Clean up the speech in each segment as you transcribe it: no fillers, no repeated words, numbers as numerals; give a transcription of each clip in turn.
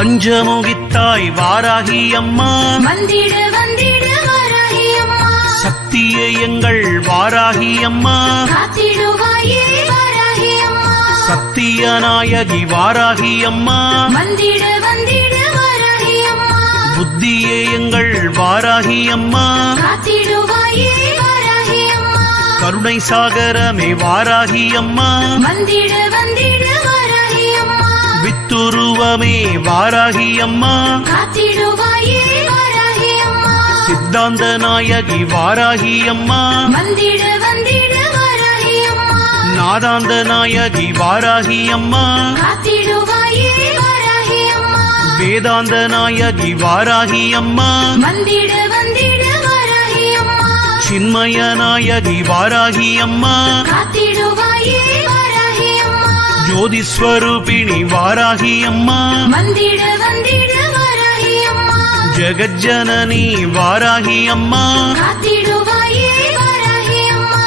பஞ்சமுகித்தாய் வாராகி அம்மா வந்திட வந்திட வாராகி அம்மா சக்தியே எங்கள் வாராகி அம்மா காத்திடுவாயே வாராகி அம்மா சத்திய நாயகி வாராகி அம்மா வந்திட வந்திட வாராகி அம்மா புத்தியே எங்கள் வாராகி அம்மா காத்திடுவாயே வாராகி அம்மா கருணை சாகரமே வாராகி அம்மா வந்திட வந்திட வாராகி அம்மா வித்துருவமே வாராகி அம்மா காத்திடுவாயே வாராகி அம்மா சித்தாந்த நாயகி வாராகி அம்மா வந்திட வந்திட வாராகி அம்மா நாதாந்த நாயகி வாராகி அம்மா காத்திடுவாயே வாராகி அம்மா வேதாந்த நாயகி வாராகி அம்மா வந்திட வந்திட வாராகி அம்மா சின்மய நாயகி வாராகி அம்மா காத்திடுவாயே வாராகி அம்மா ஜோதிஸ்வரூபிணி வாராகி அம்மா வந்திட வந்திட வாராகி அம்மா ஜெகஜ்ஜனனி வாராகி அம்மா காத்திடுவாயே வாராகி அம்மா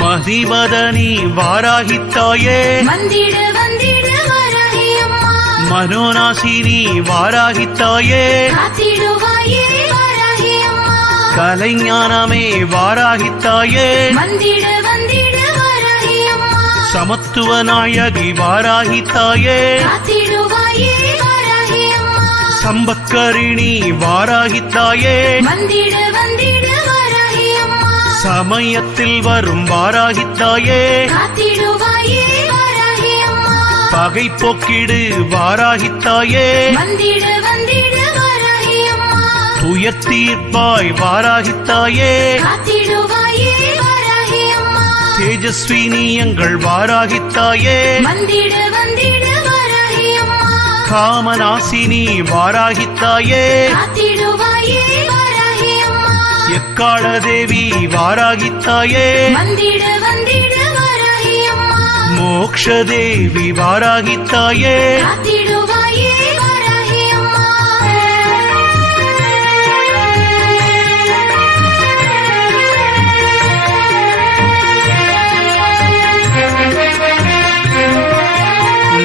மதிவதனி வாராகி தாயே வந்திட வந்திட வாராகி அம்மா மனோநாசினி வாராகி தாயே காத்திடுவாயே வாராகி அம்மா கலைஞானமே வாராகி தாயே வந்திட வந்திட வாராகி அம்மா சமத்துவ நாயகி வாராகி தாயே காத்திடுவாயே வாராகி அம்மா சம்பத்கரிணி வாராகி தாயே வந்திட வந்திட வாராகி அம்மா சமயத்தில் வரும் வாராகி தாயே காத்திடுவாயே வாராகி அம்மா பகை போக்கிடு வாராகி தாயே வந்திட வந்திட வாராகி அம்மா துயத்தீர்ப்பாய் வாராகி தாயே காத்திடுவாயே வாராகி அம்மா தேஜஸ்வினி எங்கள் வாராகி தாயே வந்திட வந்திட வாராகி அம்மா காமநாசினி வாராகி தாயே காத்திடுவாயே வாராகி அம்மா எக்காள தேவி வாராகி தாயே வந்திட வந்திட வாராகி அம்மா மோக்ஷ தேவி வாராகி தாயே காத்திடுவாயே வாராகி அம்மா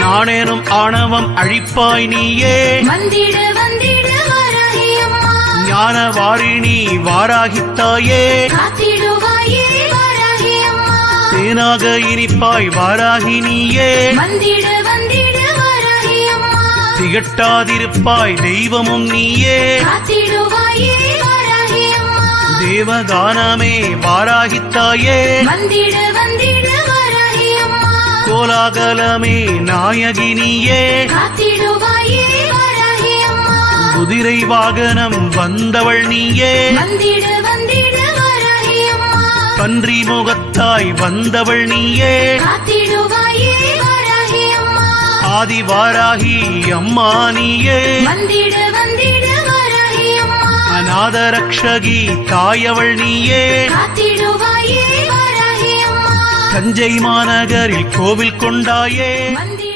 நானேனும் ஆணவம் அழிப்பாய் நீயே வந்திட வந்திட வாராகி அம்மா ஞான வாரிணி வாராகி தாயே காத்திடுவாயே வாராகி அம்மா தேனாக இனிப்பாய் வாராகி நீயே வந்திட வந்திட வாராகி அம்மா திகட்டாதிருப்பாய் தெய்வமும் நீயே காத்திடுவாயே வாராகி அம்மா தேவகானமே வாராகி தாயே வந்திட வந்திட வாராகி அம்மா கோலாகலமே நாயகி நீயே காத்திடுவாயே வாராகி அம்மா குதிரை வாகனம் வந்தவள் நீயே வந்திட வந்திட வாராகி அம்மா பன்றி முகத்தாய் வந்தவள் நீயே காத்திடுவாயே வாராகி அம்மா ஆதி வாராகி அம்மா நீயே வந்திட வந்திட வாராகி அம்மா அநாத ரக்ஷகி தாயவள் நீயே காத்திடுவாயே வாராகி அம்மா தஞ்சை மாநகரில் கோவில் கொண்டாயே வந்திட